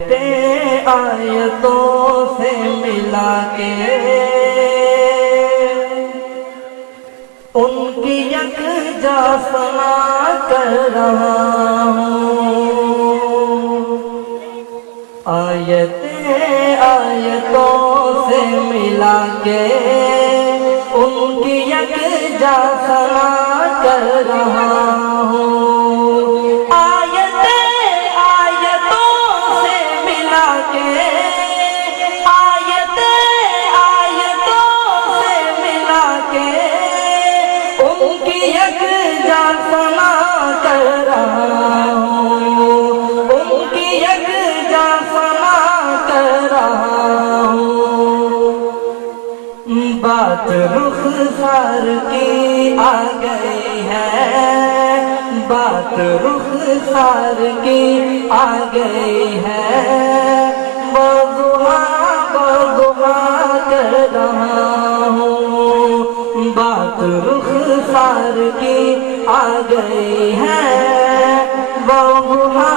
آیتوں سے ملا کے ان کی یکجا سنا کر رہا ہوں۔ آیتوں سے ملا کے ان کی یکجا سنا کر رہا ہوں۔ بات رخسار کی آ گئی ہے، بات رخسار کی آ گئی ہے، بضحا کر رہا ہوں۔ بات رخسار کی آ گئی ہے، بضحا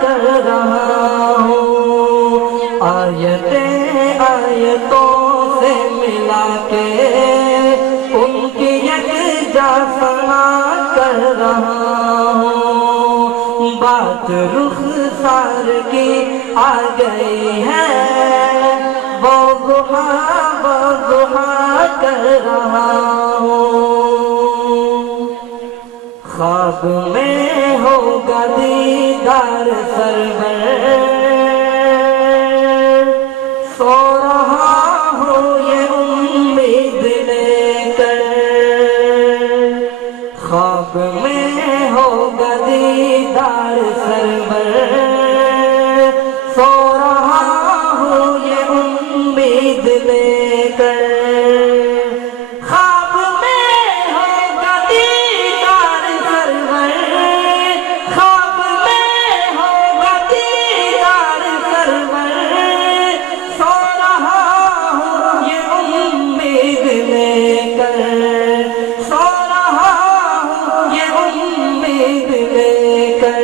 کر رہا ہوں۔ آیتوں سے ملا کے ان کی یکجا سنا کر رہا ہوں۔ بات رخسار کی آ گئی ہے، بضحا کر رہا ہوں۔ خواب میں ہوگا دیدار سرور، سو رہا ہوں یہ امید لے کر۔ خواب میں ہوگا دیدار سرور، سو رہا ہوں یہ امید لے کر۔ خواب میں ہوگا دیدار سرور، خواب میں ہوگا دیدار سرور، سو رہا ہوں یہ امید لے کر، سو رہا ہوں یہ امید لے کر۔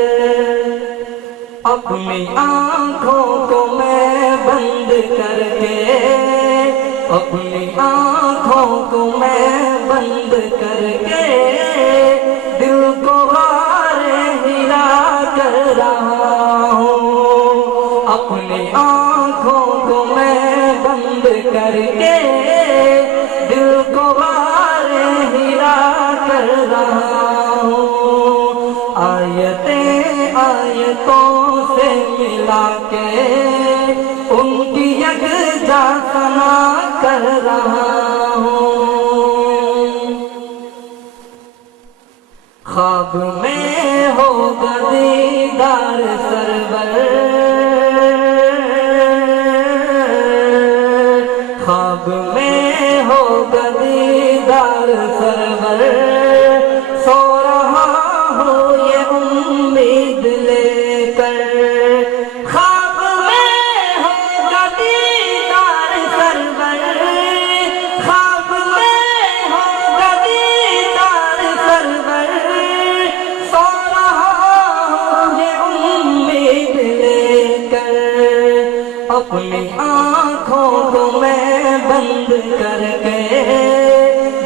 اپنی آنکھوں کو میں بند کر کے، اپنی آنکھوں کو میں بند کر کے، دل کو غارِ ہرا کر رہا ہوں۔ اپنی آنکھوں کو میں بند کر کے، دل کو غارِ ہرا کر رہا ہوں۔ آیتوں سے ملا کے ان کی یکجا سنا کر رہا ہوں۔ خواب میں ہوگا دیدار سرور، خواب میں ہوگا دیدار سرور، سو رہا ہوں یہ امید لے کر۔ خواب میں ہوگا دیدار سرور، خواب میں ہوگا دیدار سرور، سو رہا ہوں یہ امید لے کر۔ اپنی آنکھوں کو میں بند کر کے،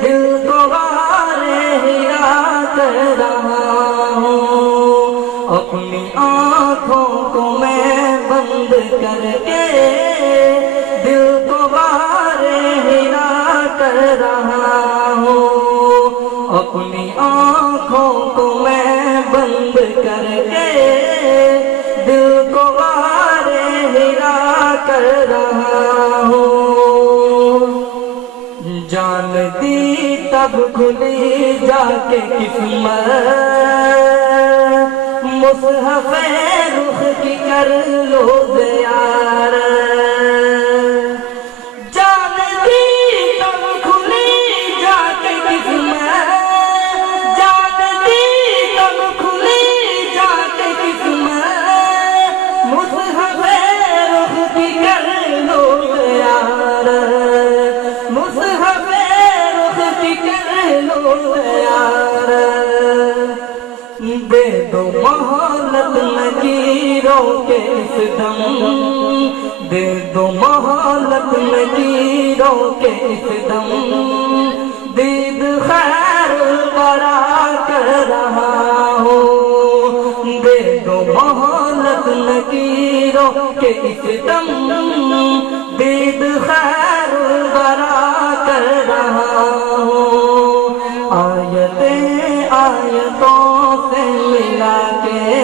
دل کو غارِ ہرا کر رہا ہوں۔ اپنی آنکھوں کو میں بند کر کے، دل کو غارِ ہرا کر رہا ہوں۔ اپنی آنکھوں کو میں بند کر کے، دل کو غارِ ہرا کر رہا ہوں۔ جان دی تب کھلی جا کے قسمت، مصحف رخ کی کر لو زیارت۔ جان دی تب کھلی جا کے قسمت، جان دی تب کھلی جا کے قسمت، مصحف رخ کی کر لو زیارت، مصحف رخ کی کر لو زیارت۔ دے دو مہلت نکیروں کے اس دم دے دو مہلت نکیروں کے اس دم دید خیر برا کر رہا ہوں دے دو مہلت نکیروں کے اس دم دید خیر برا کر رہا ہوں آیتوں سے ملا کے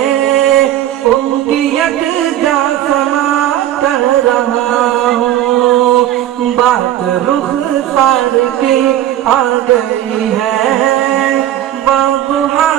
ان کی یکجا سما کر رہا ہوں بات رخسار کی آ گئی ہے بضحا